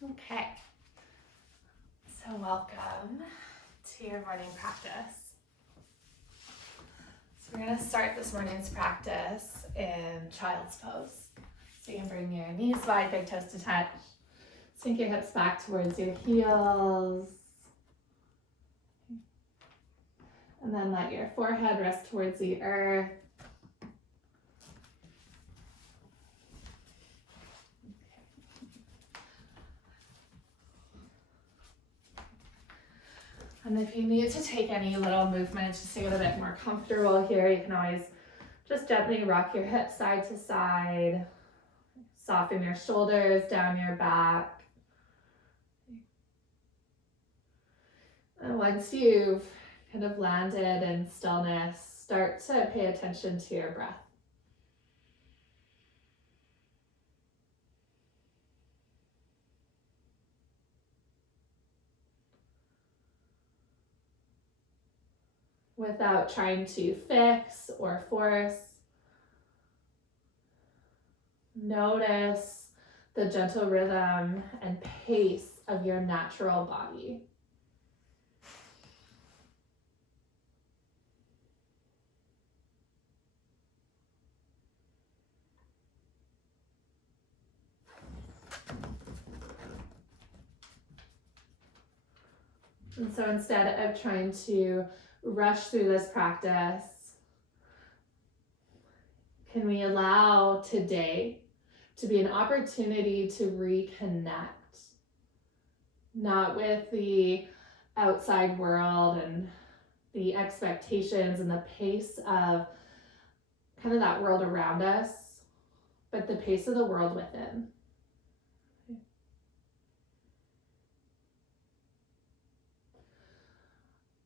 Okay, so welcome to your morning practice. So we're going to start this morning's practice in child's pose. So you can bring your knees wide, big toes to touch. Sink your hips back towards your heels. And then let your forehead rest towards the earth. And if you need to take any little movement just to get a bit more comfortable here, you can always just gently rock your hips side to side. Soften your shoulders down your back. And once you've kind of landed in stillness, start to pay attention to your breath. Without trying to fix or force, notice the gentle rhythm and pace of your natural body. And so instead of trying to rush through this practice, can we allow today to be an opportunity to reconnect, not with the outside world and the expectations and the pace of kind of that world around us, but the pace of the world within.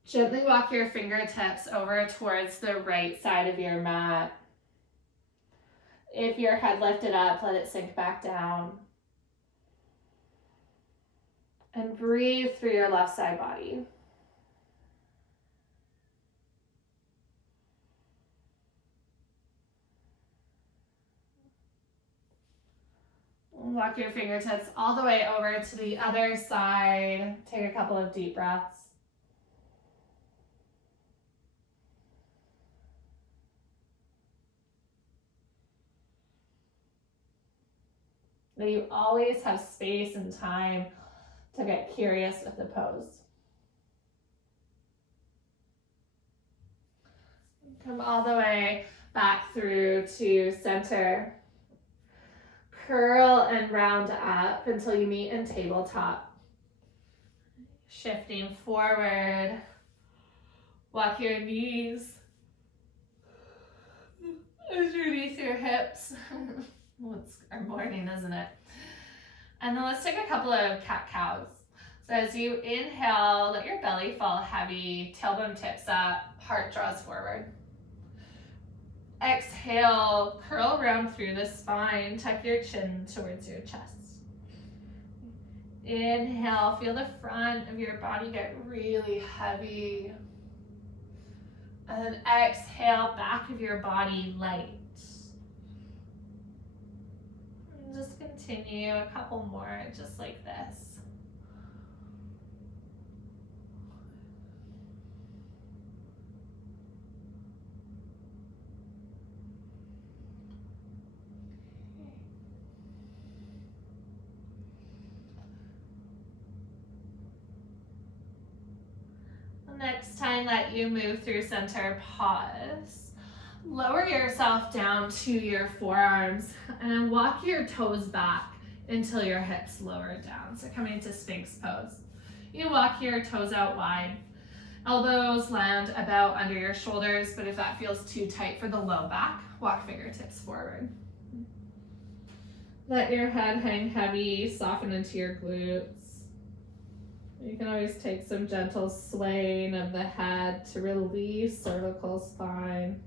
Gently walk your fingertips over towards the right side of your mat. If your head lifted up, let it sink back down. And breathe through your left side body. Walk your fingertips all the way over to the other side. Take a couple of deep breaths. Now you always have space and time to get curious with the pose. Come all the way back through to center. Curl and round up until you meet in tabletop. Shifting forward. Walk your knees underneath your hips. Well, it's our morning, isn't it? And then let's take a couple of cat-cows. So as you inhale, let your belly fall heavy, tailbone tips up, heart draws forward. Exhale, curl around through the spine, tuck your chin towards your chest. Inhale, feel the front of your body get really heavy. And then exhale, back of your body light. And just continue a couple more just like this. Next time that you move through center, pause. Lower yourself down to your forearms and walk your toes back until your hips lower down. So coming to Sphinx pose. You walk your toes out wide. Elbows land about under your shoulders, but if that feels too tight for the low back, walk fingertips forward. Let your head hang heavy, soften into your glutes. You can always take some gentle swaying of the head to release cervical spine.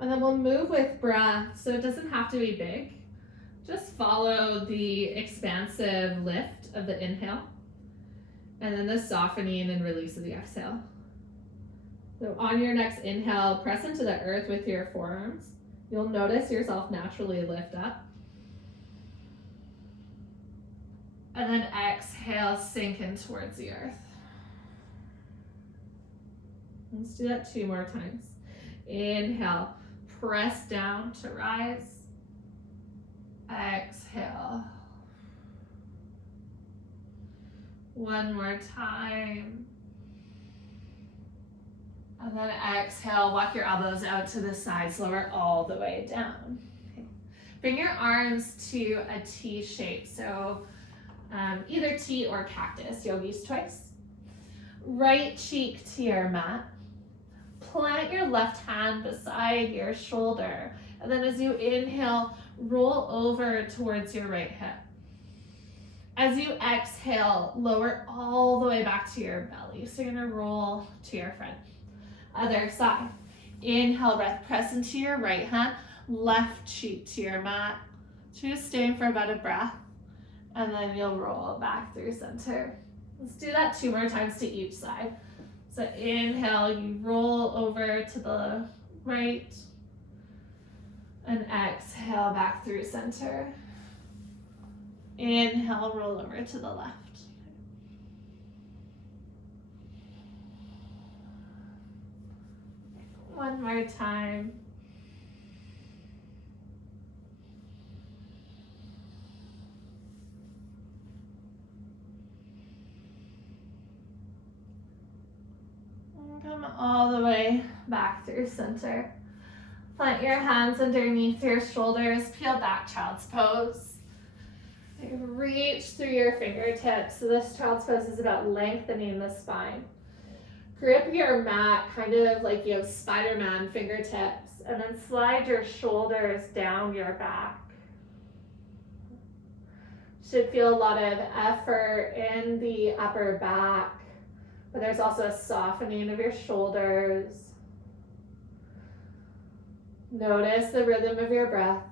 And then we'll move with breath, so it doesn't have to be big. Just follow the expansive lift of the inhale, and then the softening and release of the exhale. So on your next inhale, press into the earth with your forearms. You'll notice yourself naturally lift up. And then exhale, sink in towards the earth. Let's do that 2 more times. Inhale, press down to rise. Exhale. 1 more time. And then exhale, walk your elbows out to the sides, lower all the way down. Okay. Bring your arms to a T shape. So either T or cactus, yogi's choice. Right cheek to your mat. Plant your left hand beside your shoulder. And then as you inhale, roll over towards your right hip. As you exhale, lower all the way back to your belly. So you're gonna roll to your front. Other side. Inhale, breath, press into your right hand, left cheek to your mat. So just staying for about a breath, and then you'll roll back through center. Let's do that 2 more times to each side. So inhale, you roll over to the right, and exhale back through center. Inhale, roll over to the left. One more time. And come all the way back through center. Plant your hands underneath your shoulders, peel back, child's pose. Reach through your fingertips. So this child's pose is about lengthening the spine. Grip your mat kind of like you have Spider-Man fingertips, and then slide your shoulders down your back. Should feel a lot of effort in the upper back, but there's also a softening of your shoulders. Notice the rhythm of your breath.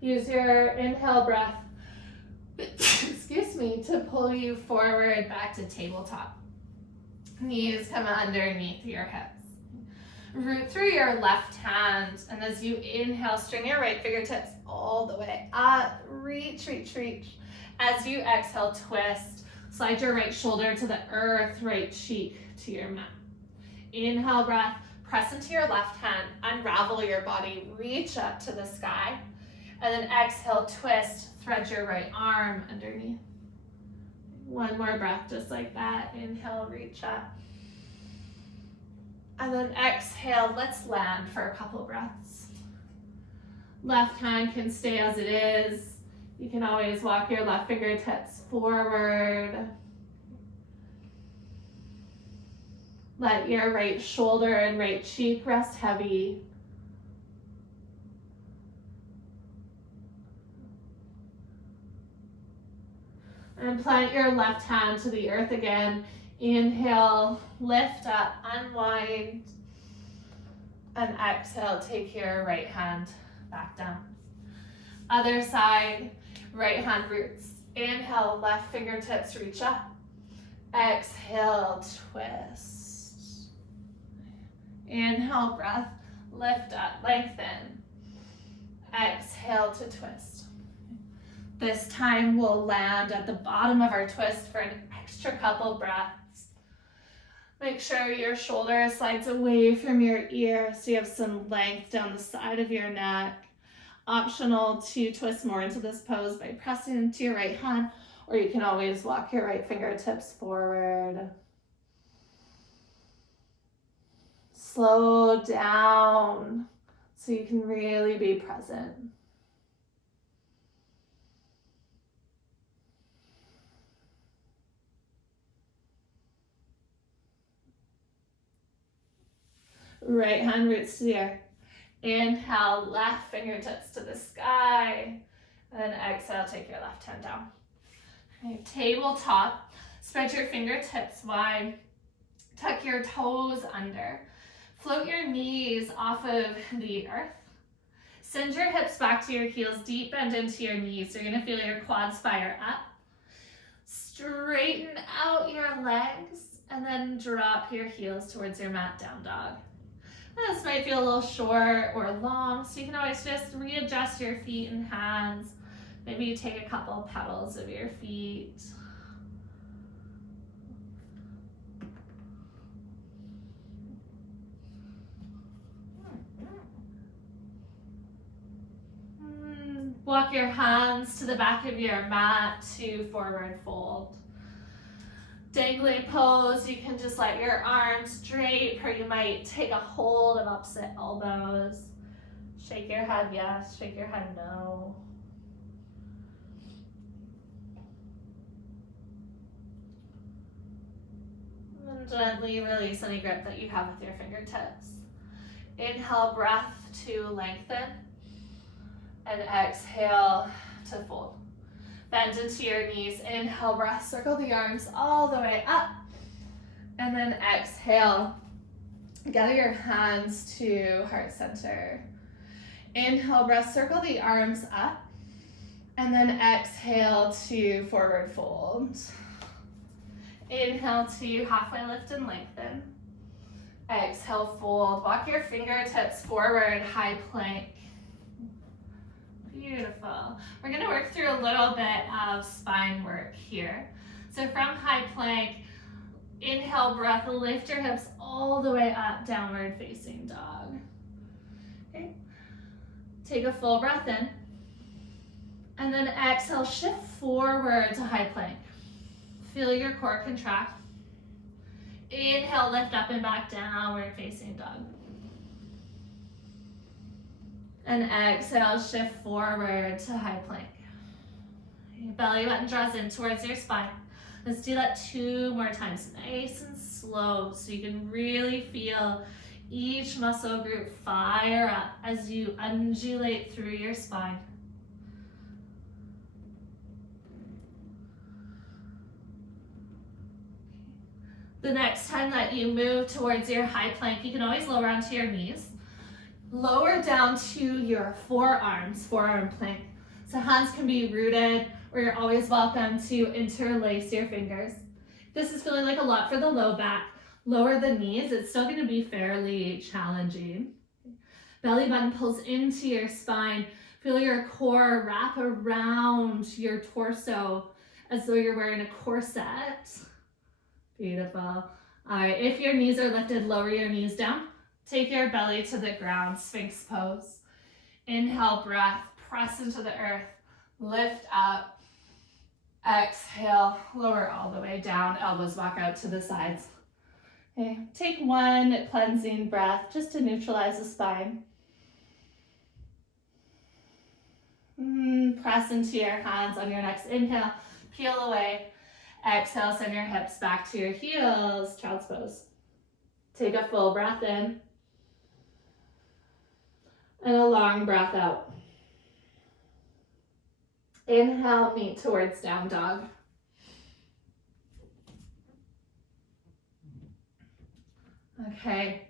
Use your inhale breath, excuse me, to pull you forward back to tabletop. Knees come underneath your hips. Root through your left hand, and as you inhale, string your right fingertips all the way up. Reach, reach, reach. As you exhale, twist. Slide your right shoulder to the earth, right cheek to your mat. Inhale breath, press into your left hand, unravel your body, reach up to the sky. And then exhale, twist, thread your right arm underneath. 1 more breath, just like that. Inhale, reach up. And then exhale, let's land for a couple breaths. Left hand can stay as it is. You can always walk your left fingertips forward. Let your right shoulder and right cheek rest heavy. And plant your left hand to the earth again. Inhale, lift up, unwind. And exhale, take your right hand back down. Other side, right hand roots. Inhale, left fingertips reach up. Exhale, twist. Inhale, breath, lift up, lengthen. Exhale to twist. This time we'll land at the bottom of our twist for an extra couple breaths. Make sure your shoulder slides away from your ear so you have some length down the side of your neck. Optional to twist more into this pose by pressing into your right hand, or you can always walk your right fingertips forward. Slow down so you can really be present. Right hand roots to the earth. Inhale, left fingertips to the sky. And then exhale, take your left hand down. Okay, tabletop. Spread your fingertips wide. Tuck your toes under. Float your knees off of the earth. Send your hips back to your heels, deep bend into your knees. You're gonna feel your quads fire up. Straighten out your legs and then drop your heels towards your mat, down dog. This might feel a little short or long, so you can always just readjust your feet and hands. Maybe you take a couple pedals of your feet. Walk your hands to the back of your mat to forward fold. Dangling pose, you can just let your arms drape, or you might take a hold of opposite elbows. Shake your head yes, shake your head no. And gently release any grip that you have with your fingertips. Inhale, breath to lengthen. And exhale to fold. Bend into your knees. Inhale, breath, circle the arms all the way up. And then exhale, gather your hands to heart center. Inhale, breath, circle the arms up. And then exhale to forward fold. Inhale to halfway lift and lengthen. Exhale, fold. Walk your fingertips forward, high plank. Beautiful. We're going to work through a little bit of spine work here. So from high plank, inhale, breath, lift your hips all the way up, downward facing dog. Okay. Take a full breath in. And then exhale, shift forward to high plank. Feel your core contract. Inhale, lift up and back, downward facing dog. And exhale, shift forward to high plank. Your belly button draws in towards your spine. Let's do that 2 more times, nice and slow, so you can really feel each muscle group fire up as you undulate through your spine. The next time that you move towards your high plank, you can always lower onto your knees. Lower down to your forearms, forearm plank. So hands can be rooted, or you're always welcome to interlace your fingers. This is feeling like a lot for the low back. Lower the knees, it's still gonna be fairly challenging. Belly button pulls into your spine. Feel your core wrap around your torso as though you're wearing a corset. Beautiful. All right, if your knees are lifted, lower your knees down. Take your belly to the ground, Sphinx pose. Inhale, breath, press into the earth, lift up. Exhale, lower all the way down, elbows walk out to the sides. Okay, take 1 cleansing breath just to neutralize the spine. Press into your hands on your next inhale, peel away. Exhale, send your hips back to your heels, child's pose. Take a full breath in. And a long breath out. Inhale, meet towards down dog. Okay.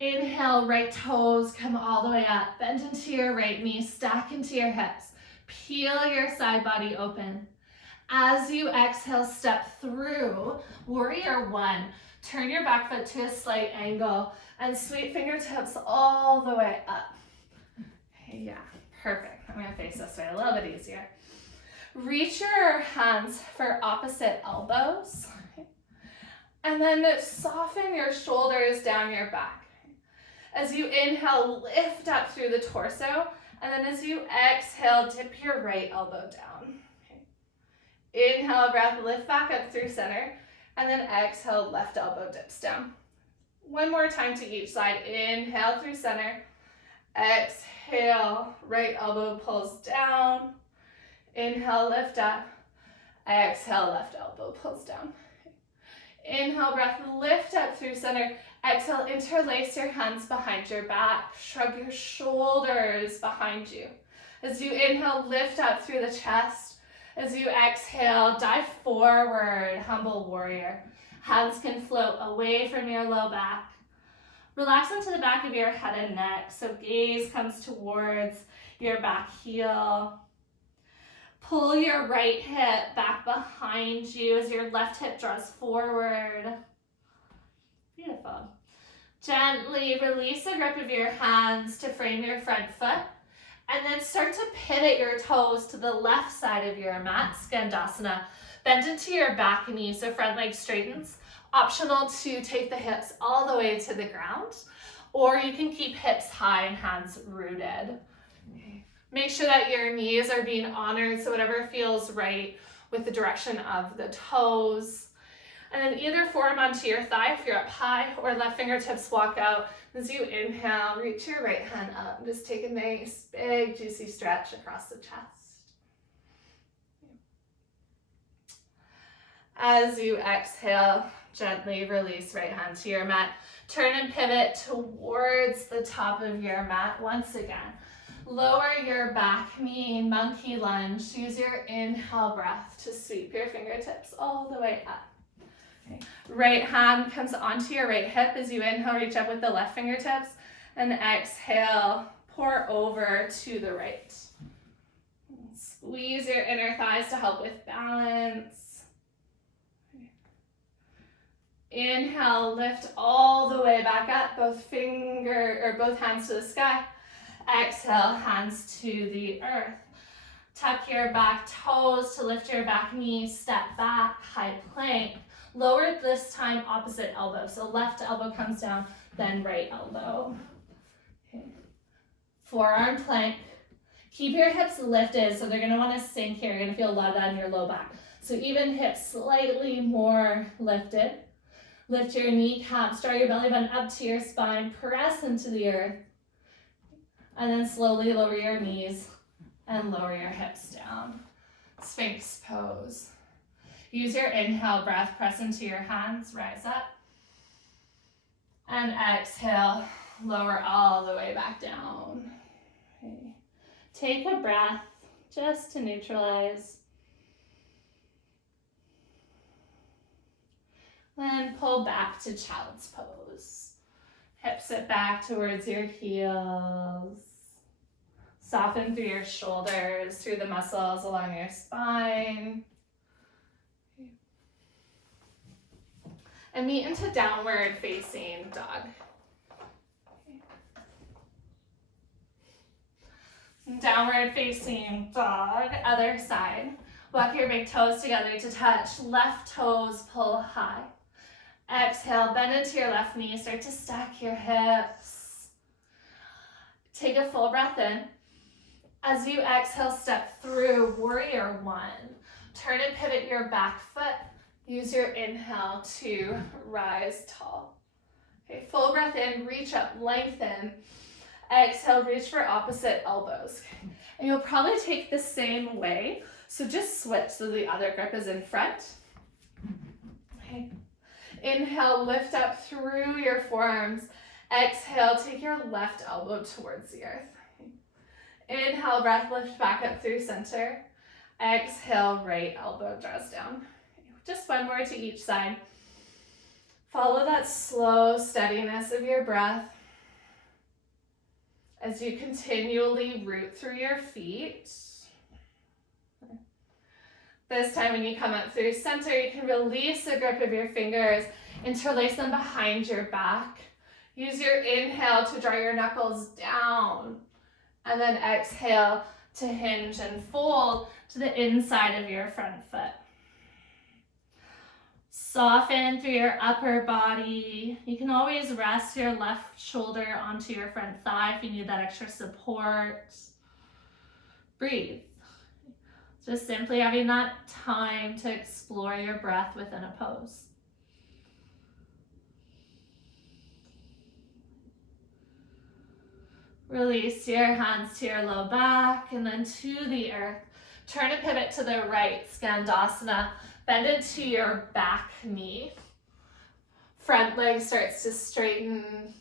Inhale, right toes come all the way up. Bend into your right knee, stack into your hips. Peel your side body open. As you exhale, step through warrior 1. Turn your back foot to a slight angle and sweep fingertips all the way up. Okay, yeah, perfect. I'm gonna face this way a little bit easier. Reach your hands for opposite elbows. And then soften your shoulders down your back. As you inhale, lift up through the torso. And then as you exhale, dip your right elbow down. Okay. Inhale, breath, lift back up through center. And then exhale, left elbow dips down. 1 more time to each side. Inhale through center. Exhale, right elbow pulls down. Inhale, lift up. Exhale, left elbow pulls down. Inhale, breath, lift up through center. Exhale, interlace your hands behind your back. Shrug your shoulders behind you. As you inhale, lift up through the chest. As you exhale, dive forward, humble warrior. Hands can float away from your low back. Relax into the back of your head and neck. So gaze comes towards your back heel. Pull your right hip back behind you as your left hip draws forward. Beautiful. Gently release the grip of your hands to frame your front foot. And then start to pivot your toes to the left side of your mat, Skandasana. Bend into your back knee so front leg straightens. Optional to take the hips all the way to the ground, or you can keep hips high and hands rooted. Make sure that your knees are being honored, so whatever feels right with the direction of the toes. And then either forearm onto your thigh if you're up high, or left fingertips walk out. As you inhale, reach your right hand up and just take a nice, big, juicy stretch across the chest. As you exhale, gently release right hand to your mat. Turn and pivot towards the top of your mat once again. Lower your back knee, monkey lunge. Use your inhale breath to sweep your fingertips all the way up. Okay. Right hand comes onto your right hip as you inhale, reach up with the left fingertips, and exhale, pour over to the right. Squeeze your inner thighs to help with balance. Inhale, lift all the way back up, both hands to the sky. Exhale, hands to the earth. Tuck your back toes to lift your back knee, step back, high plank. Lower this time, opposite elbow. So left elbow comes down, then right elbow. Okay. Forearm plank. Keep your hips lifted, so they're gonna wanna sink here. You're gonna feel a lot of that in your low back. So even hips slightly more lifted. Lift your kneecaps, draw your belly button up to your spine, press into the earth. And then slowly lower your knees and lower your hips down. Sphinx pose. Use your inhale breath, press into your hands, rise up. And exhale, lower all the way back down. Okay. Take a breath just to neutralize. Then pull back to child's pose. Hips sit back towards your heels. Soften through your shoulders, through the muscles along your spine. And meet into downward facing dog. Downward facing dog, other side. Walk your big toes together to touch. Left toes pull high. Exhale, bend into your left knee. Start to stack your hips. Take a full breath in. As you exhale, step through warrior one. Turn and pivot your back foot. Use your inhale to rise tall. Okay, full breath in, reach up, lengthen. Exhale, reach for opposite elbows. And you'll probably take the same way. So just switch so the other grip is in front. Okay. Inhale, lift up through your forearms. Exhale, take your left elbow towards the earth. Inhale, breath, lift back up through center. Exhale, right elbow draws down. Just one more to each side. Follow that slow steadiness of your breath as you continually root through your feet. This time when you come up through center, you can release the grip of your fingers, interlace them behind your back. Use your inhale to draw your knuckles down, and then exhale to hinge and fold to the inside of your front foot. Soften through your upper body. You can always rest your left shoulder onto your front thigh if you need that extra support. Breathe. Just simply having that time to explore your breath within a pose. Release your hands to your low back and then to the earth. Turn and pivot to the right, Skandasana. Bend into your back knee. Front leg starts to straighten.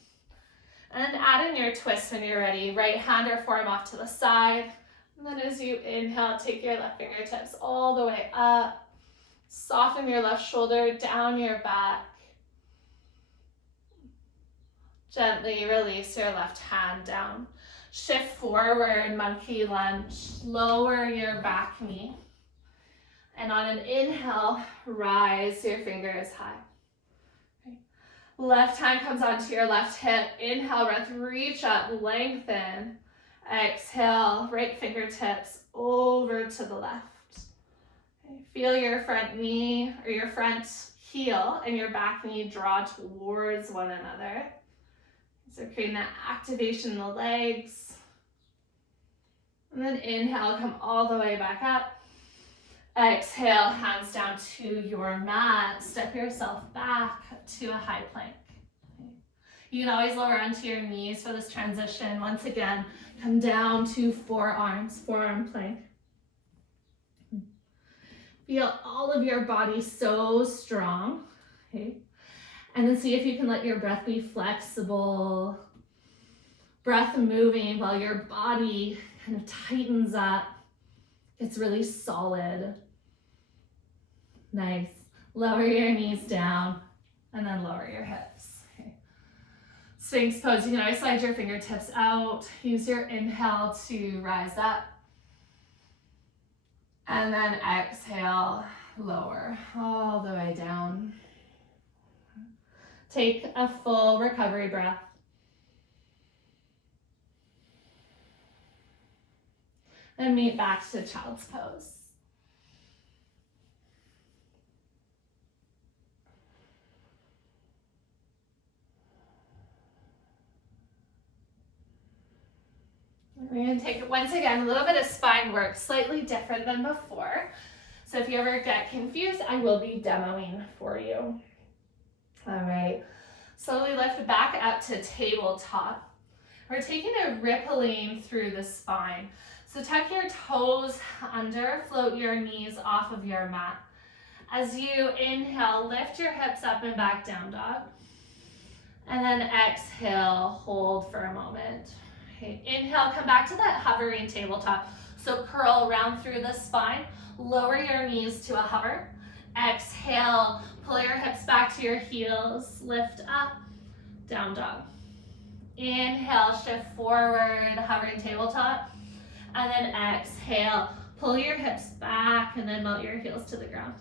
And add in your twist when you're ready. Right hand or forearm off to the side. And then as you inhale, take your left fingertips all the way up. Soften your left shoulder down your back. Gently release your left hand down. Shift forward, monkey lunge. Lower your back knee. And on an inhale, rise your fingers high. Okay. Left hand comes onto your left hip. Inhale, breath, reach up, lengthen. Exhale, right fingertips over to the left. Okay. Feel your front knee or your front heel and your back knee draw towards one another. So creating that activation in the legs. And then inhale, come all the way back up. Exhale, hands down to your mat. Step yourself back to a high plank. Okay. You can always lower onto your knees for this transition. Once again, come down to forearms, forearm plank. Feel all of your body so strong. Okay. And then see if you can let your breath be flexible. Breath moving while your body kind of tightens up. It's really solid. Nice. Lower your knees down and then lower your hips. Okay. Sphinx pose. You can always slide your fingertips out. Use your inhale to rise up. And then exhale, lower all the way down. Take a full recovery breath. And meet back to child's pose. We're going to take, once again, a little bit of spine work, slightly different than before. So if you ever get confused, I will be demoing for you. All right, slowly lift back up to tabletop. We're taking a rippling through the spine. So tuck your toes under, float your knees off of your mat. As you inhale, lift your hips up and back, down dog. And then exhale, hold for a moment. Okay, inhale, come back to that hovering tabletop. So curl around through the spine, lower your knees to a hover. Exhale, pull your hips back to your heels, lift up, down dog. Inhale, shift forward, hovering tabletop. And then exhale, pull your hips back and then melt your heels to the ground.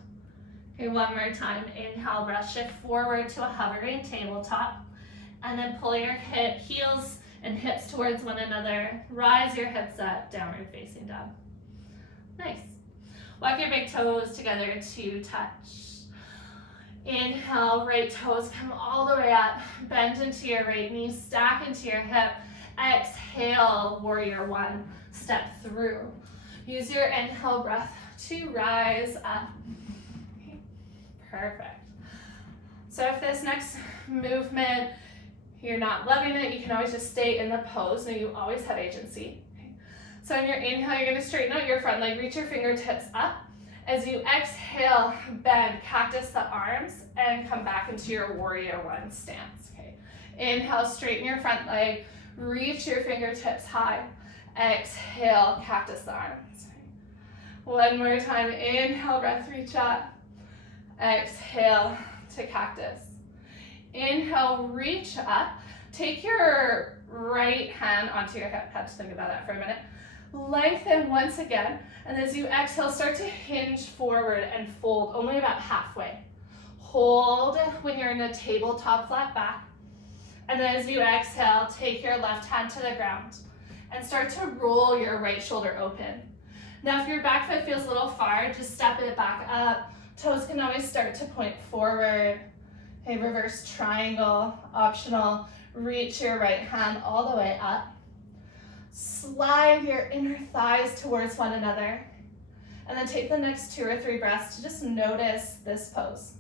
Okay, one more time. Inhale, breath, shift forward to a hovering tabletop. And then pull your heels and hips towards one another. Rise your hips up, downward facing dog. Nice. Walk your big toes together to touch. Inhale, right toes come all the way up. Bend into your right knee, stack into your hip. Exhale, warrior one. Step through. Use your inhale breath to rise up. Okay. Perfect. So if this next movement, you're not loving it, you can always just stay in the pose. Now you always have agency. Okay. So on your inhale, you're going to straighten out your front leg, reach your fingertips up. As you exhale, bend, cactus the arms, and come back into your warrior one stance. Okay. Inhale, straighten your front leg, reach your fingertips high. Exhale, cactus the arms. One more time. Inhale, breath, reach up. Exhale to cactus. Inhale, reach up. Take your right hand onto your hip. Have to think about that for a minute. Lengthen once again. And as you exhale, start to hinge forward and fold only about halfway. Hold when you're in a tabletop flat back. And then as you exhale, take your left hand to the ground and start to roll your right shoulder open. Now, if your back foot feels a little far, just step it back up. Toes can always start to point forward. Okay, reverse triangle, optional. Reach your right hand all the way up. Slide your inner thighs towards one another. And then take the next 2 or 3 breaths to just notice this pose.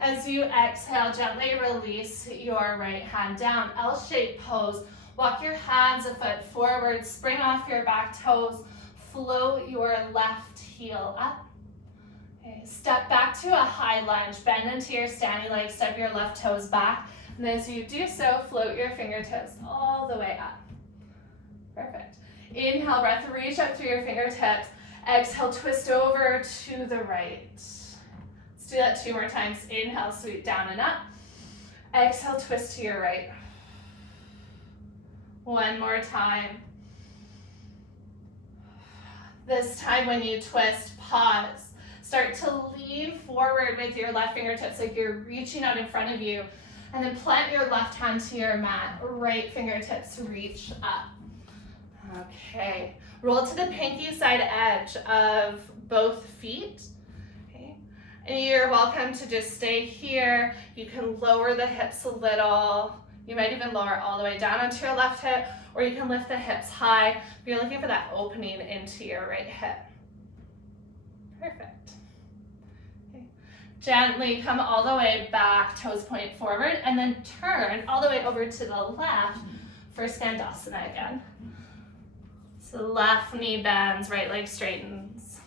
As you exhale, gently release your right hand down. L-shaped pose. Walk your hands a foot forward, spring off your back toes, float your left heel up. Okay, step back to a high lunge, bend into your standing leg, step your left toes back. And as you do so, float your fingertips all the way up. Perfect. Inhale, breath, reach up through your fingertips. Exhale, twist over to the right. Let's do that 2 more times. Inhale, sweep down and up. Exhale, twist to your right. 1 more time. This time when you twist, pause. Start to lean forward with your left fingertips like you're reaching out in front of you. And then plant your left hand to your mat. Right fingertips reach up. Okay. Roll to the pinky side edge of both feet. Okay. And you're welcome to just stay here. You can lower the hips a little. You might even lower all the way down onto your left hip, or you can lift the hips high. You're looking for that opening into your right hip. Perfect. Okay. Gently come all the way back, toes point forward, and then turn all the way over to the left for Skandasana again. So left knee bends, right leg straightens.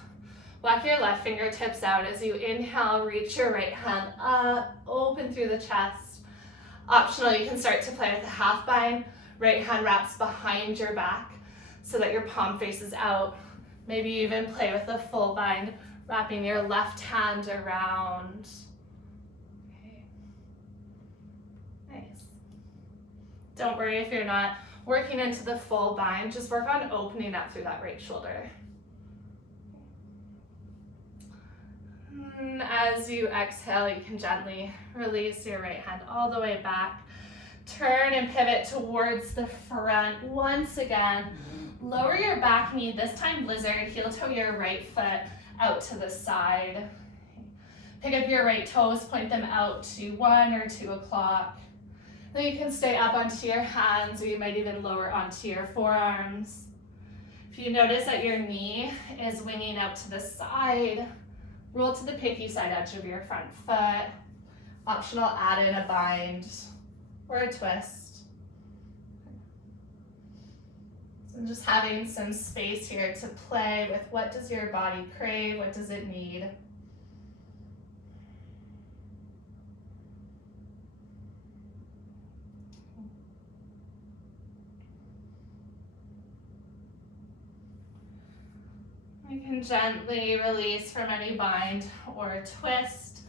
Walk your left fingertips out as you inhale, reach your right hand up, open through the chest. Optional, you can start to play with a half bind. Right hand wraps behind your back so that your palm faces out. Maybe you even play with a full bind, wrapping your left hand around. Okay. Nice. Don't worry if you're not working into the full bind, just work on opening up through that right shoulder. And as you exhale, you can gently release your right hand all the way back. Turn and pivot towards the front once again. Lower your back knee, this time lizard, heel toe your right foot out to the side. Pick up your right toes, point them out to 1 or 2 o'clock. Then you can stay up onto your hands, or you might even lower onto your forearms. If you notice that your knee is winging out to the side, roll to the pinky side edge of your front foot. Optional, add in a bind or a twist. So just having some space here to play with what does your body crave, what does it need. You can gently release from any bind or twist.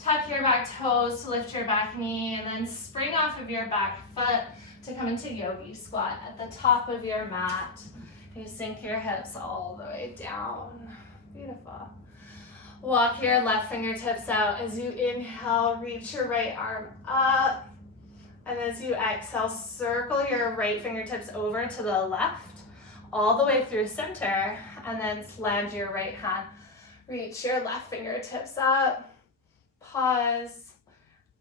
Tuck your back toes to lift your back knee, and then spring off of your back foot to come into yogi squat at the top of your mat. You sink your hips all the way down. Beautiful. Walk your left fingertips out as you inhale, reach your right arm up. And as you exhale, circle your right fingertips over to the left, all the way through center, and then slam your right hand. Reach your left fingertips up, pause,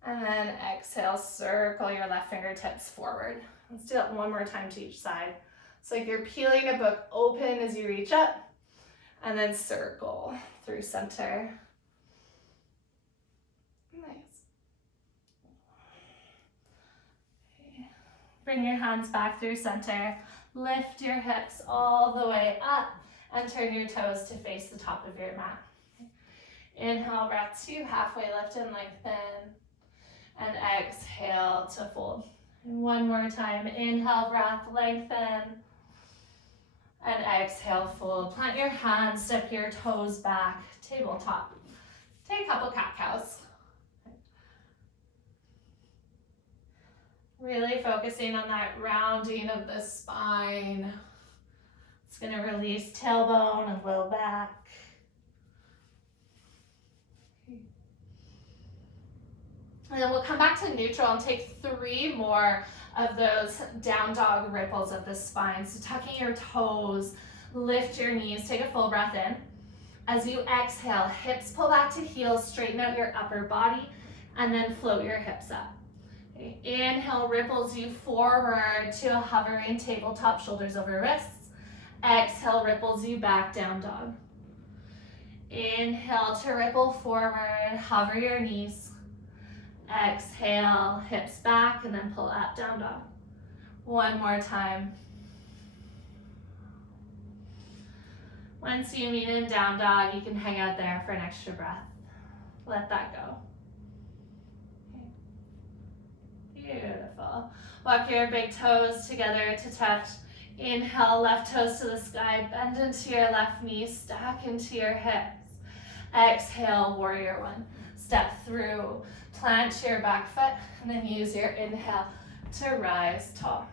and then exhale, circle your left fingertips forward. Let's do that 1 more time to each side. It's like you're peeling a book open as you reach up, and then circle through center. Nice. Okay. Bring your hands back through center. Lift your hips all the way up and turn your toes to face the top of your mat. Inhale, breath to halfway lift and lengthen. And exhale to fold. And 1 more time. Inhale, breath, lengthen. And exhale, fold. Plant your hands, step your toes back, tabletop. Take a couple cat-cows. Really focusing on that rounding of the spine. It's going to release tailbone and low back. And then we'll come back to neutral and take 3 more of those down dog ripples of the spine. So tucking your toes, lift your knees, take a full breath in. As you exhale, hips pull back to heels, straighten out your upper body, and then float your hips up. Okay. Inhale, ripples you forward to a hovering tabletop, shoulders over wrists. Exhale, ripples you back, down dog. Inhale to ripple forward, hover your knees. Exhale, hips back, and then pull up, down dog. 1 more time. Once you meet in down dog, you can hang out there for an extra breath. Let that go. Okay. Beautiful. Walk your big toes together to touch. Inhale, left toes to the sky, bend into your left knee, stack into your hips. Exhale, warrior one. Step through, plant your back foot, and then use your inhale to rise tall.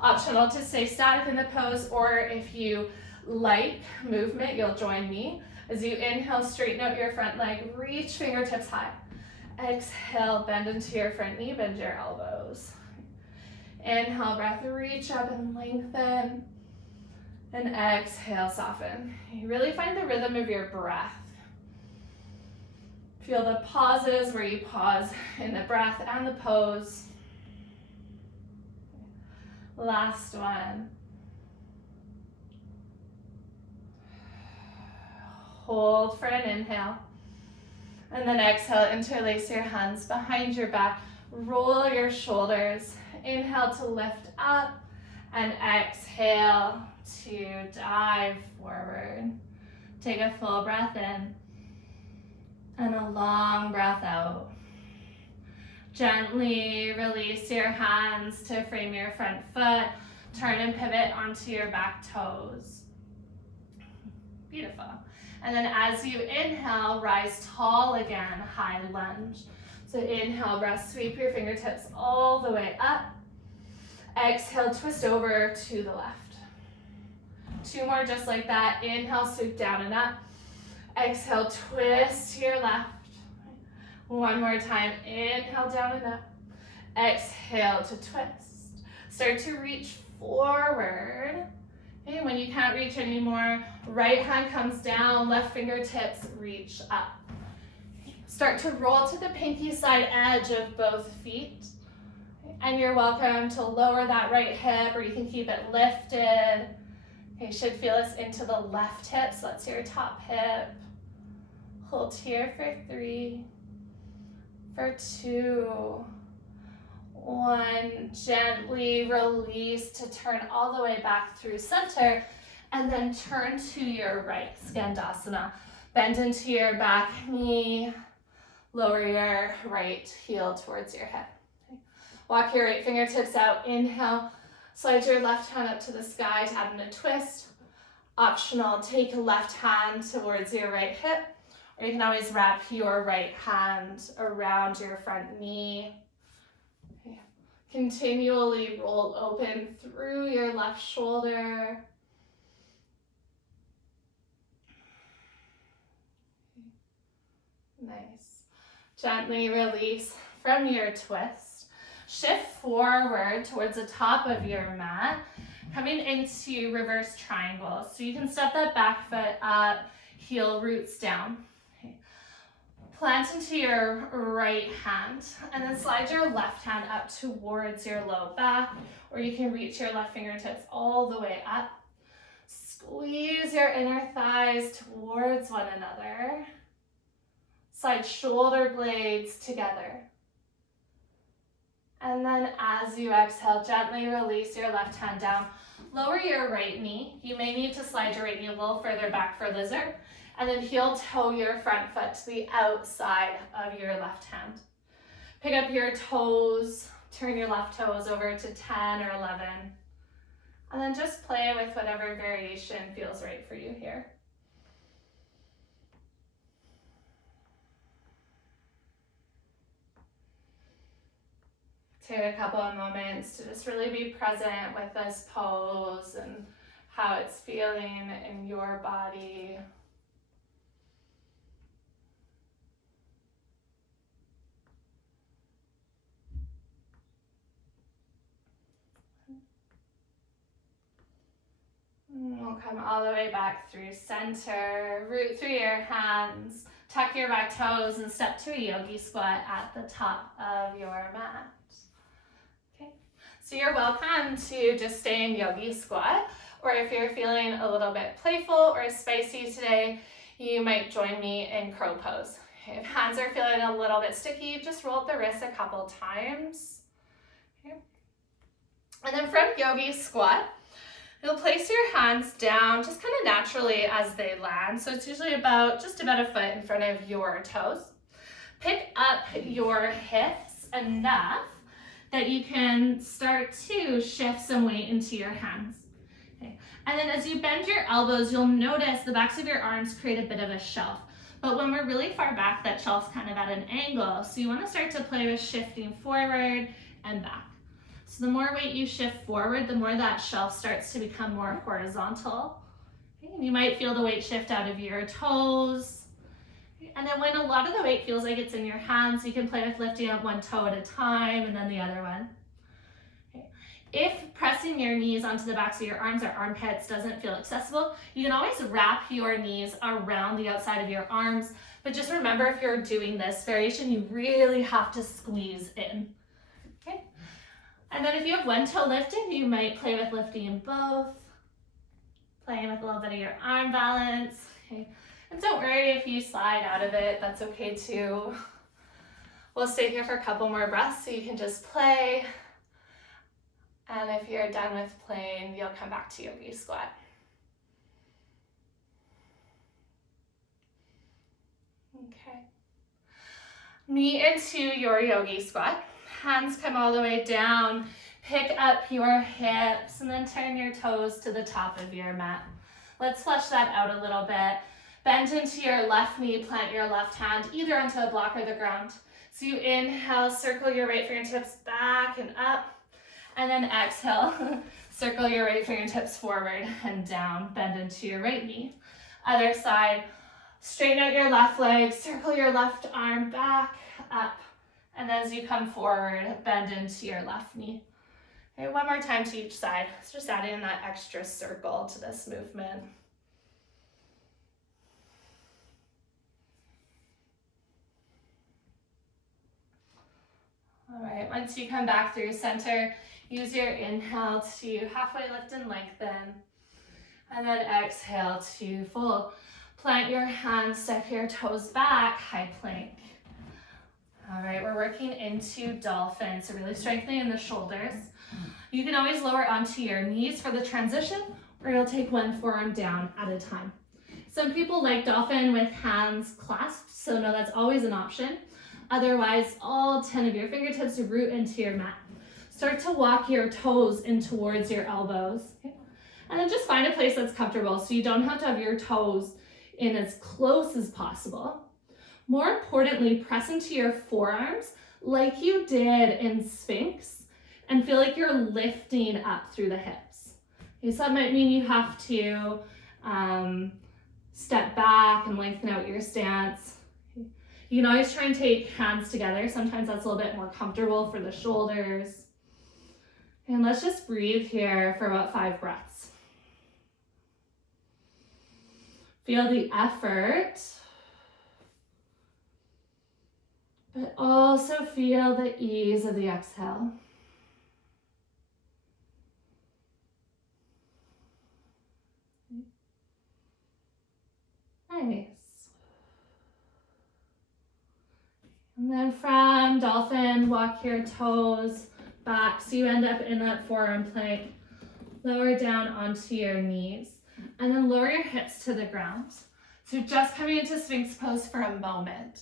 Optional to stay static in the pose, or if you like movement, you'll join me. As you inhale, straighten out your front leg, reach fingertips high. Exhale, bend into your front knee, bend your elbows. Inhale, breath, reach up and lengthen. And exhale, soften. You really find the rhythm of your breath. Feel the pauses where you pause in the breath and the pose. Last one. Hold for an inhale. And then exhale, interlace your hands behind your back. Roll your shoulders. Inhale to lift up. And exhale to dive forward. Take a full breath in. And a long breath out. Gently release your hands to frame your front foot. Turn and pivot onto your back toes. Beautiful. And then as you inhale, rise tall again, high lunge. So inhale, breath, sweep your fingertips all the way up. Exhale, twist over to the left. Two more just like that. Inhale, sweep down and up. Exhale, twist to your left. One more time. Inhale, down and up. Exhale to twist. Start to reach forward. Okay, when you can't reach anymore, right hand comes down, left fingertips reach up. Start to roll to the pinky side edge of both feet. And you're welcome to lower that right hip, or you can keep it lifted. Okay, you should feel this into the left hip, so that's your top hip. Hold here for 3, for 2, 1. Gently release to turn all the way back through center, and then turn to your right, Skandasana. Bend into your back knee, lower your right heel towards your hip. Okay. Walk your right fingertips out, inhale, slide your left hand up to the sky to add in a twist. Optional, take left hand towards your right hip, or you can always wrap your right hand around your front knee. Okay. Continually roll open through your left shoulder. Nice. Gently release from your twist. Shift forward towards the top of your mat, coming into reverse triangle. So you can step that back foot up, heel roots down. Okay. Plant into your right hand, and then slide your left hand up towards your low back, or you can reach your left fingertips all the way up. Squeeze your inner thighs towards one another. Slide shoulder blades together. And then as you exhale, gently release your left hand down. Lower your right knee. You may need to slide your right knee a little further back for lizard. And then heel toe your front foot to the outside of your left hand. Pick up your toes. Turn your left toes over to 10 or 11. And then just play with whatever variation feels right for you here. Take a couple of moments to just really be present with this pose and how it's feeling in your body. We'll come all the way back through center, root through your hands, tuck your back toes, and step to a yogi squat at the top of your mat. Okay, so you're welcome to just stay in yogi squat, or if you're feeling a little bit playful or spicy today, you might join me in crow pose. Okay, if hands are feeling a little bit sticky, just roll up the wrists a couple times. Okay. And then from yogi squat, you'll place your hands down just kind of naturally as they land. So it's usually just about a foot in front of your toes. Pick up your hips enough that you can start to shift some weight into your hands. Okay. And then as you bend your elbows, you'll notice the backs of your arms create a bit of a shelf. But when we're really far back, that shelf's kind of at an angle. So you want to start to play with shifting forward and back. So the more weight you shift forward, the more that shelf starts to become more horizontal. Okay. And you might feel the weight shift out of your toes. And then when a lot of the weight feels like it's in your hands, you can play with lifting up one toe at a time and then the other one. Okay. If pressing your knees onto the backs of your arms or armpits doesn't feel accessible, you can always wrap your knees around the outside of your arms. But just remember, if you're doing this variation, you really have to squeeze in. Okay. And then if you have one toe lifted, you might play with lifting both, playing with a little bit of your arm balance. Okay. And don't worry if you slide out of it, that's okay too. We'll stay here for a couple more breaths so you can just play. And if you're done with playing, you'll come back to yogi squat. Okay. Knee into your yogi squat. Hands come all the way down. Pick up your hips and then turn your toes to the top of your mat. Let's flesh that out a little bit. Bend into your left knee, plant your left hand either onto the block or the ground. So you inhale, circle your right fingertips back and up, and then exhale, circle your right fingertips forward and down, bend into your right knee. Other side, straighten out your left leg, circle your left arm back, up, and as you come forward, bend into your left knee. Okay, one more time to each side. It's just adding that extra circle to this movement. All right, once you come back through center, use your inhale to halfway lift and lengthen. And then exhale to fold. Plant your hands, step your toes back, high plank. All right, we're working into dolphin, so really strengthening the shoulders. You can always lower onto your knees for the transition, or you'll take one forearm down at a time. Some people like dolphin with hands clasped, so no, that's always an option. Otherwise, all 10 of your fingertips root into your mat. Start to walk your toes in towards your elbows. Okay? And then just find a place that's comfortable so you don't have to have your toes in as close as possible. More importantly, press into your forearms like you did in Sphinx and feel like you're lifting up through the hips. Okay, so that might mean you have to step back and lengthen out your stance. You can always try and take hands together. Sometimes that's a little bit more comfortable for the shoulders. And let's just breathe here for about 5 breaths. Feel the effort, but also feel the ease of the exhale. Nice. And then from dolphin, walk your toes back so you end up in that forearm plank. Lower down onto your knees and then lower your hips to the ground. So just coming into Sphinx pose for a moment.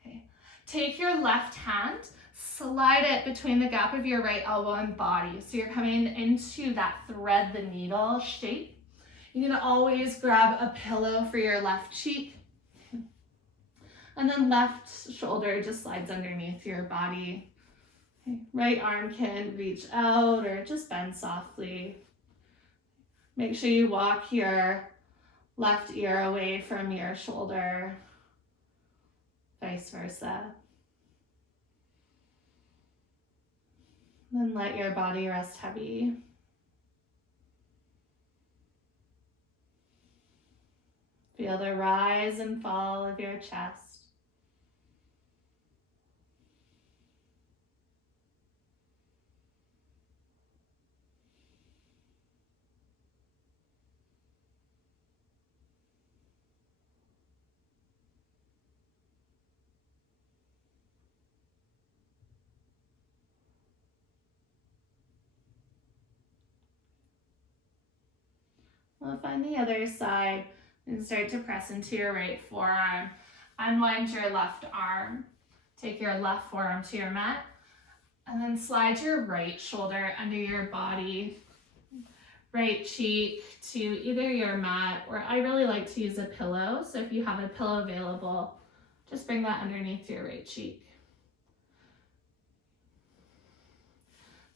Okay. Take your left hand, slide it between the gap of your right elbow and body. So you're coming into that thread the needle shape. You're gonna always grab a pillow for your left cheek. And then left shoulder just slides underneath your body. Okay. Right arm can reach out or just bend softly. Make sure you walk your left ear away from your shoulder, vice versa. Then let your body rest heavy. Feel the rise and fall of your chest. We'll find the other side and start to press into your right forearm. Unwind your left arm. Take your left forearm to your mat. And then slide your right shoulder under your body, right cheek to either your mat, or I really like to use a pillow. So if you have a pillow available, just bring that underneath your right cheek.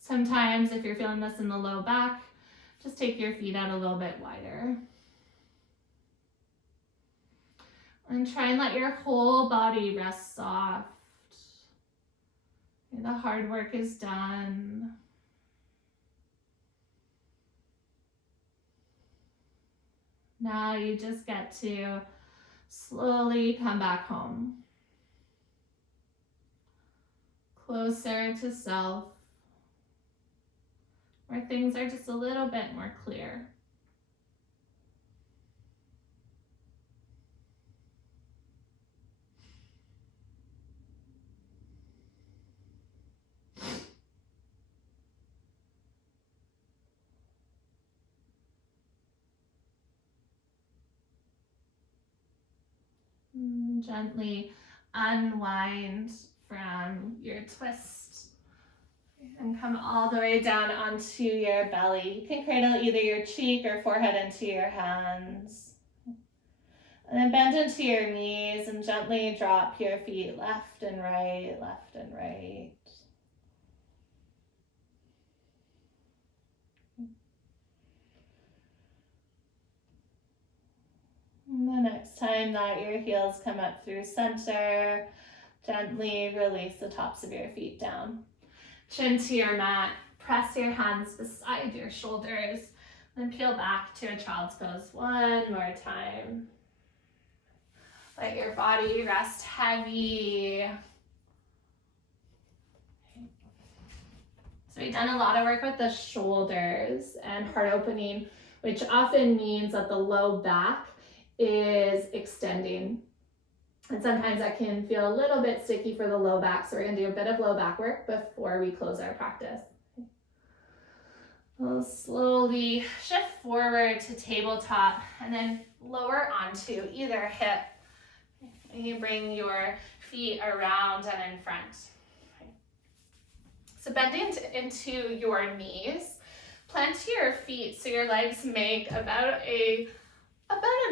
Sometimes if you're feeling this in the low back, just take your feet out a little bit wider. And try and let your whole body rest soft. The hard work is done. Now you just get to slowly come back home. Closer to self, where things are just a little bit more clear. Gently unwind from your twist and come all the way down onto your belly. You can cradle either your cheek or forehead into your hands. And then bend into your knees and gently drop your feet left and right, left and right. And the next time that your heels come up through center, gently release the tops of your feet down. Chin to your mat, press your hands beside your shoulders, then peel back to a child's pose one more time. Let your body rest heavy. So we've done a lot of work with the shoulders and heart opening, which often means that the low back is extending. And sometimes that can feel a little bit sticky for the low back. So we're gonna do a bit of low back work before we close our practice. We'll slowly shift forward to tabletop and then lower onto either hip. And you bring your feet around and in front. So bending into your knees, plant your feet so your legs make about a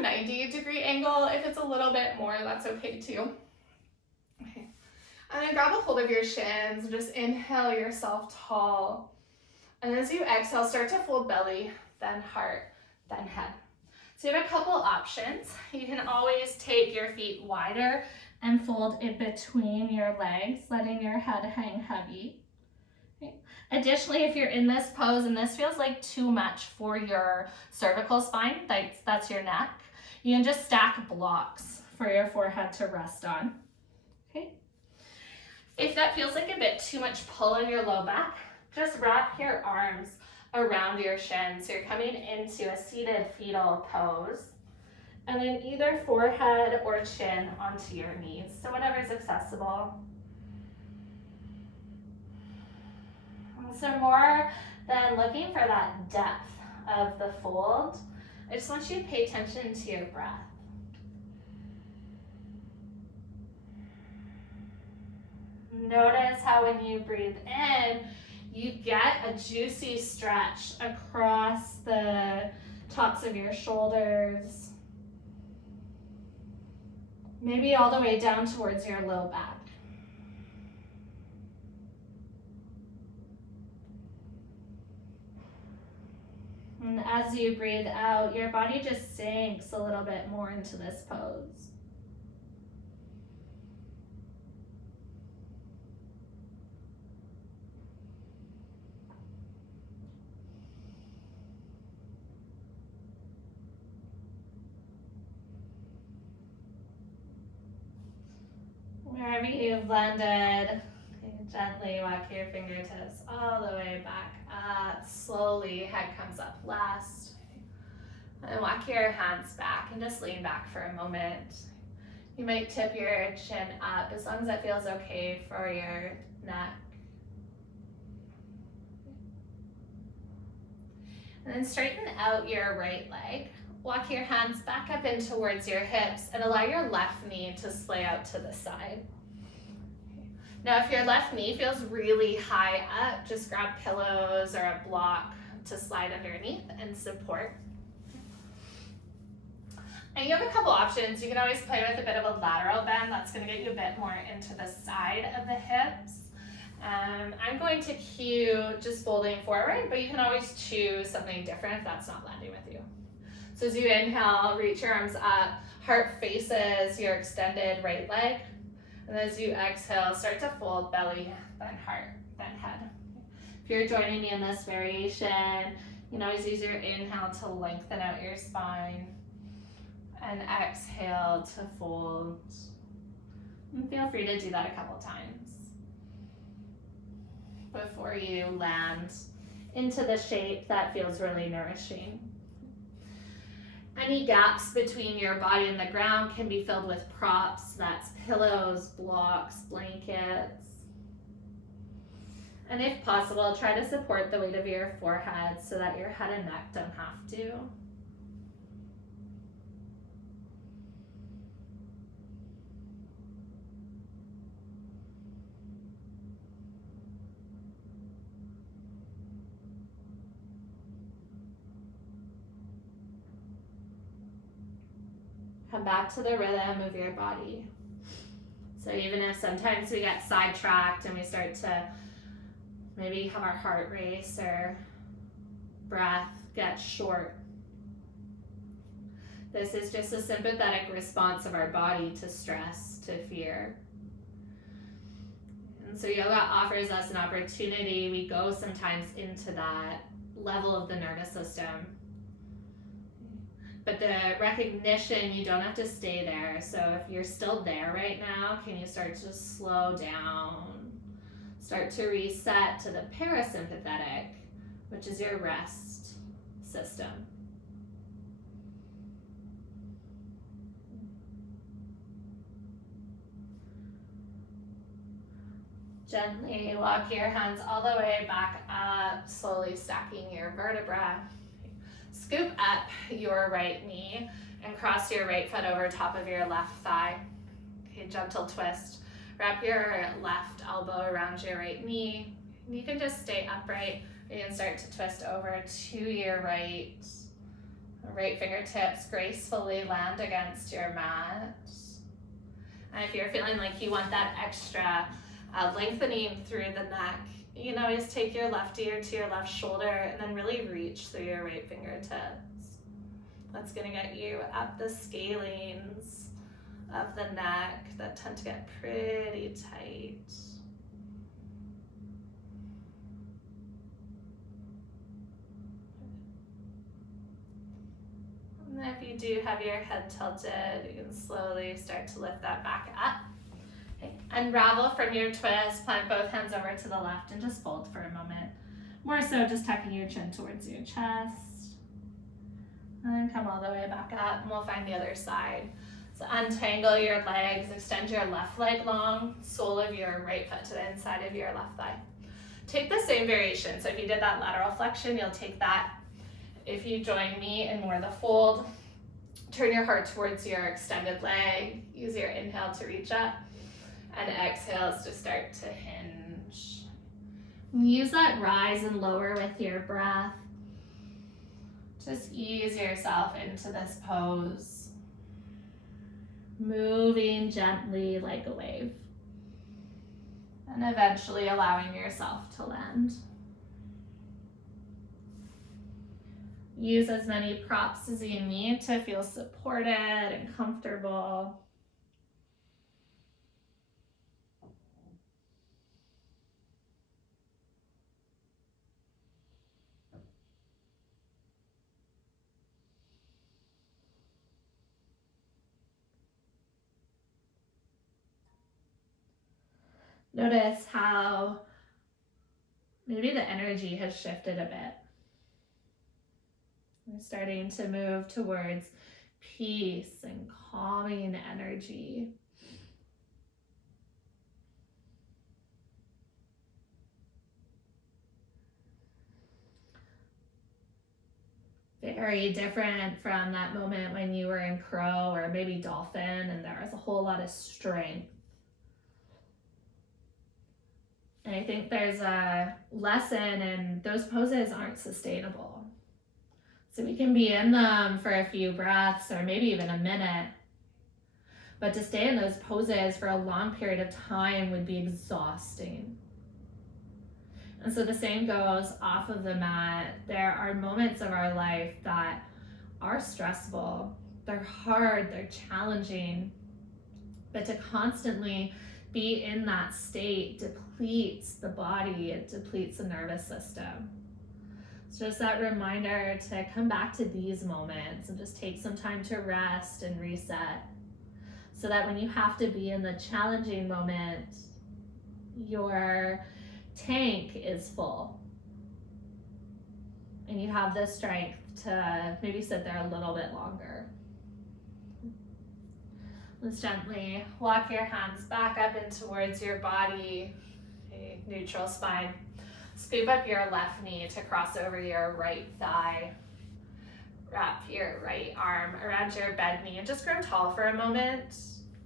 90-degree angle. If it's a little bit more, that's okay too. Okay. And then grab a hold of your shins and just inhale yourself tall. And as you exhale, start to fold belly, then heart, then head. So you have a couple options. You can always take your feet wider and fold in between your legs, letting your head hang heavy. Okay. Additionally, if you're in this pose and this feels like too much for your cervical spine, that's your neck, you can just stack blocks for your forehead to rest on. Okay. If that feels like a bit too much pull in your low back, just wrap your arms around your shins. So you're coming into a seated fetal pose. And then either forehead or chin onto your knees. So whatever's accessible. So more than looking for that depth of the fold, I just want you to pay attention to your breath. Notice how when you breathe in, you get a juicy stretch across the tops of your shoulders, maybe all the way down towards your low back. And as you breathe out, your body just sinks a little bit more into this pose. Wherever you've landed, gently walk your fingertips all the way back up. Slowly, head comes up last. And walk your hands back and just lean back for a moment. You might tip your chin up as long as that feels okay for your neck. And then straighten out your right leg. Walk your hands back up in towards your hips and allow your left knee to splay out to the side. Now, if your left knee feels really high up, just grab pillows or a block to slide underneath and support. And you have a couple options. You can always play with a bit of a lateral bend. That's going to get you a bit more into the side of the hips. I'm going to cue just folding forward, but you can always choose something different if that's not landing with you. So as you inhale, reach your arms up, heart faces your extended right leg. And as you exhale, start to fold belly, then heart, then head. If you're joining me in this variation, you can always use your inhale to lengthen out your spine and exhale to fold. And feel free to do that a couple times before you land into the shape that feels really nourishing. Any gaps between your body and the ground can be filled with props. That's pillows, blocks, blankets. And if possible, try to support the weight of your forehead so that your head and neck don't have to. Come back to the rhythm of your body. So even if sometimes we get sidetracked and we start to maybe have our heart race or breath get short, this is just a sympathetic response of our body to stress, to fear. And so yoga offers us an opportunity. We go sometimes into that level of the nervous system. But the recognition, you don't have to stay there. So if you're still there right now, can you start to slow down? Start to reset to the parasympathetic, which is your rest system. Gently walk your hands all the way back up, slowly stacking your vertebra. Scoop up your right knee and cross your right foot over top of your left thigh. Okay, gentle twist. Wrap your left elbow around your right knee. You can just stay upright. You can start to twist over to your right. Right fingertips gracefully land against your mat. And if you're feeling like you want that extra lengthening through the neck, you can always take your left ear to your left shoulder and then really reach through your right fingertips. That's going to get you up the scalenes of the neck that tend to get pretty tight. And if you do have your head tilted, you can slowly start to lift that back up. Okay. Unravel from your twist, plant both hands over to the left and just fold for a moment. More so just tucking your chin towards your chest. And then come all the way back up and we'll find the other side. So untangle your legs, extend your left leg long, sole of your right foot to the inside of your left thigh. Take the same variation. So if you did that lateral flexion, you'll take that. If you join me in more the fold, turn your heart towards your extended leg, use your inhale to reach up, and exhales to start to hinge. Use that rise and lower with your breath. Just ease yourself into this pose, moving gently like a wave, and eventually allowing yourself to land. Use as many props as you need to feel supported and comfortable. Notice how maybe the energy has shifted a bit. We're starting to move towards peace and calming energy. Very different from that moment when you were in crow or maybe dolphin and there was a whole lot of strength. And I think there's a lesson in those poses aren't sustainable. So we can be in them for a few breaths or maybe even a minute. But to stay in those poses for a long period of time would be exhausting. And so the same goes off of the mat. There are moments of our life that are stressful, they're hard, they're challenging. But to constantly be in that state depletes the body, it depletes the nervous system. It's just that reminder to come back to these moments and just take some time to rest and reset, so that when you have to be in the challenging moment, your tank is full and you have the strength to maybe sit there a little bit longer. Let's gently walk your hands back up and towards your body, a neutral spine. Scoop up your left knee to cross over your right thigh. Wrap your right arm around your bent knee and just grow tall for a moment.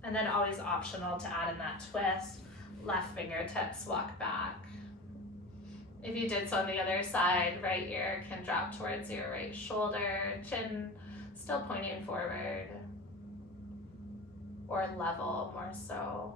And then always optional to add in that twist. Left fingertips walk back. If you did so on the other side, right ear can drop towards your right shoulder, chin still pointing forward, or level more so.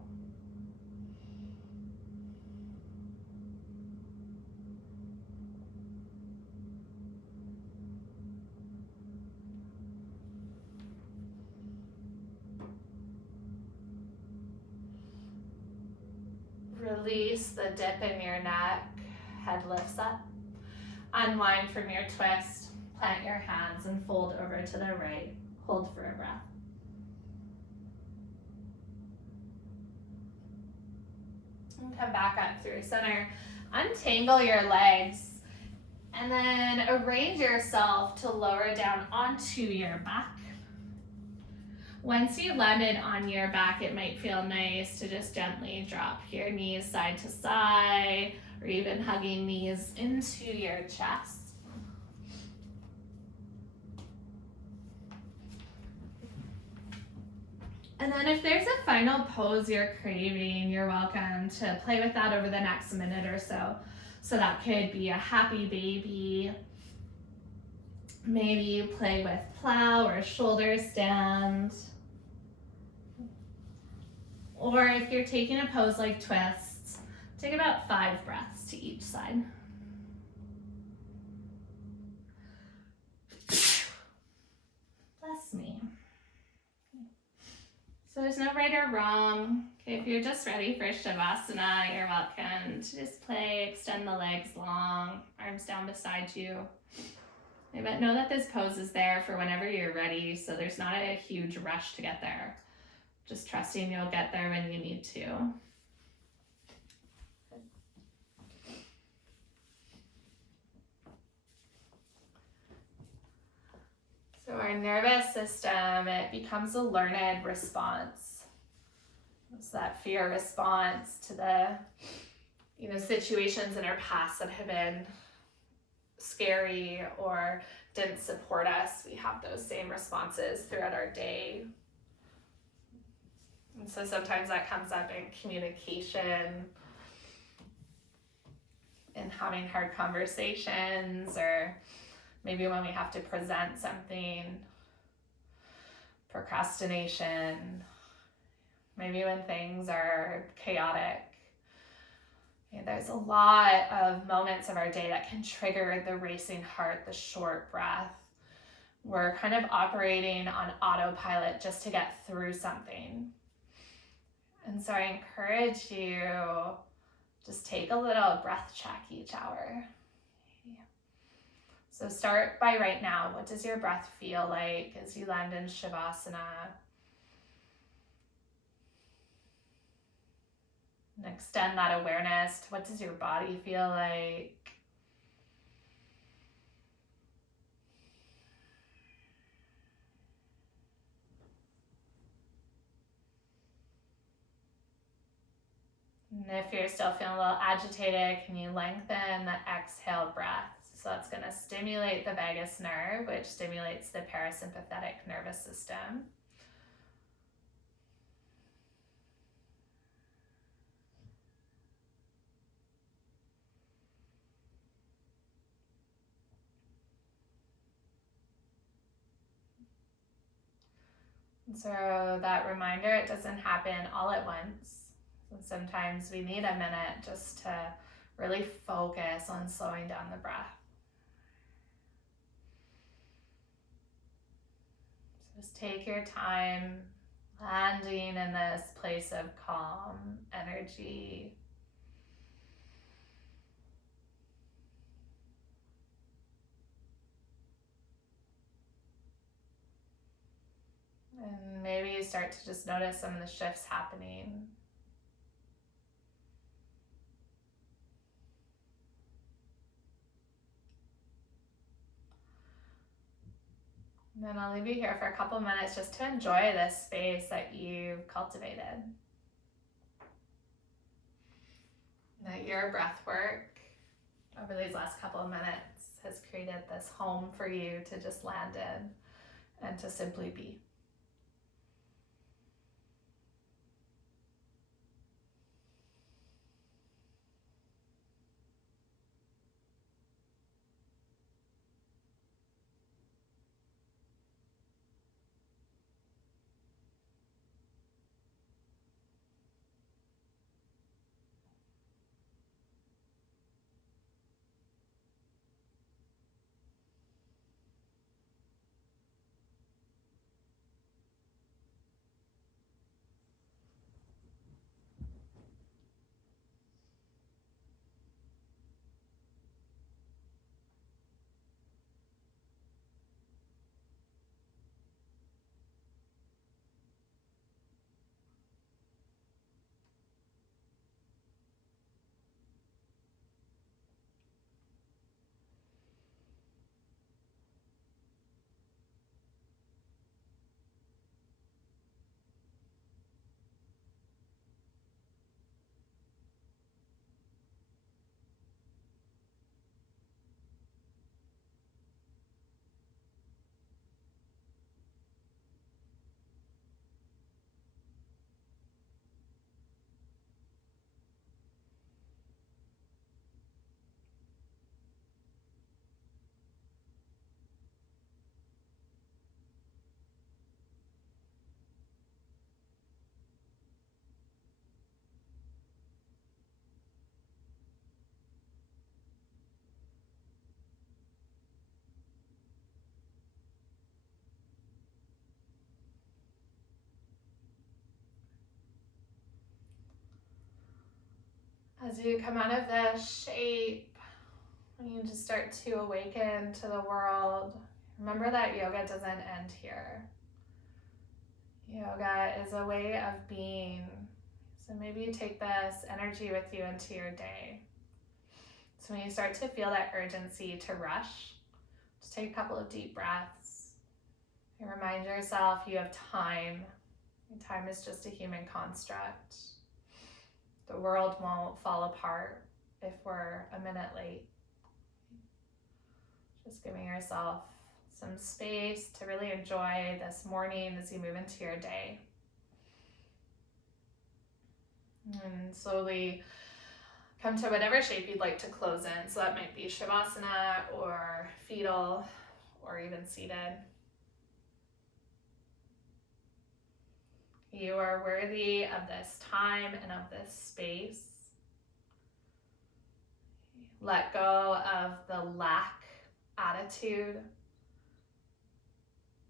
Release the dip in your neck, head lifts up. Unwind from your twist, plant your hands and fold over to the right. Hold for a breath. And come back up through center. Untangle your legs and then arrange yourself to lower down onto your back. Once you landed on your back, it might feel nice to just gently drop your knees side to side, or even hugging knees into your chest. And then if there's a final pose you're craving, you're welcome to play with that over the next minute or so. So that could be a happy baby. Maybe you play with plow or shoulder stand. Or if you're taking a pose like twists, take about 5 breaths to each side. Bless me. So there's no right or wrong. If you're just ready for Shavasana, you're welcome to just play, extend the legs long, arms down beside you. But know that this pose is there for whenever you're ready, so there's not a huge rush to get there. Just trusting you'll get there when you need to. So our nervous system, it becomes a learned response. It's that fear response to the situations in our past that have been scary or didn't support us. We have those same responses throughout our day. And so sometimes that comes up in communication, in having hard conversations, or maybe when we have to present something, procrastination, maybe when things are chaotic. There's a lot of moments of our day that can trigger the racing heart, the short breath. We're kind of operating on autopilot just to get through something. And so I encourage you, just take a little breath check each hour. So start by right now. What does your breath feel like as you land in Shavasana? And extend that awareness to what does your body feel like? And if you're still feeling a little agitated, can you lengthen the exhale breath? So that's going to stimulate the vagus nerve, which stimulates the parasympathetic nervous system. So that reminder, it doesn't happen all at once. And sometimes we need a minute just to really focus on slowing down the breath. So just take your time landing in this place of calm energy. And maybe you start to just notice some of the shifts happening. And then I'll leave you here for a couple minutes just to enjoy this space that you've cultivated. That your breath work over these last couple of minutes has created this home for you to just land in and to simply be. As you come out of this shape, you just start to awaken to the world. Remember that yoga doesn't end here. Yoga is a way of being. So maybe you take this energy with you into your day. So when you start to feel that urgency to rush, just take a couple of deep breaths. And remind yourself you have time. Time is just a human construct. The world won't fall apart if we're a minute late. Just giving yourself some space to really enjoy this morning as you move into your day. And slowly come to whatever shape you'd like to close in. So that might be Shavasana or fetal or even seated. You are worthy of this time and of this space. Let go of the lack attitude,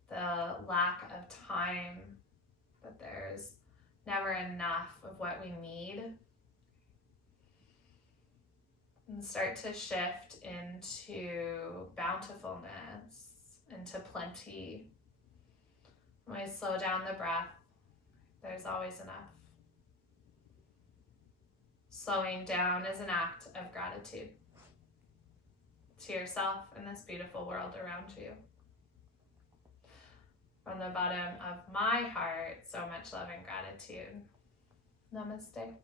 the lack of time, that there's never enough of what we need. And start to shift into bountifulness, into plenty. When we slow down the breath, there's always enough. Slowing down is an act of gratitude to yourself and this beautiful world around you. From the bottom of my heart, so much love and gratitude. Namaste.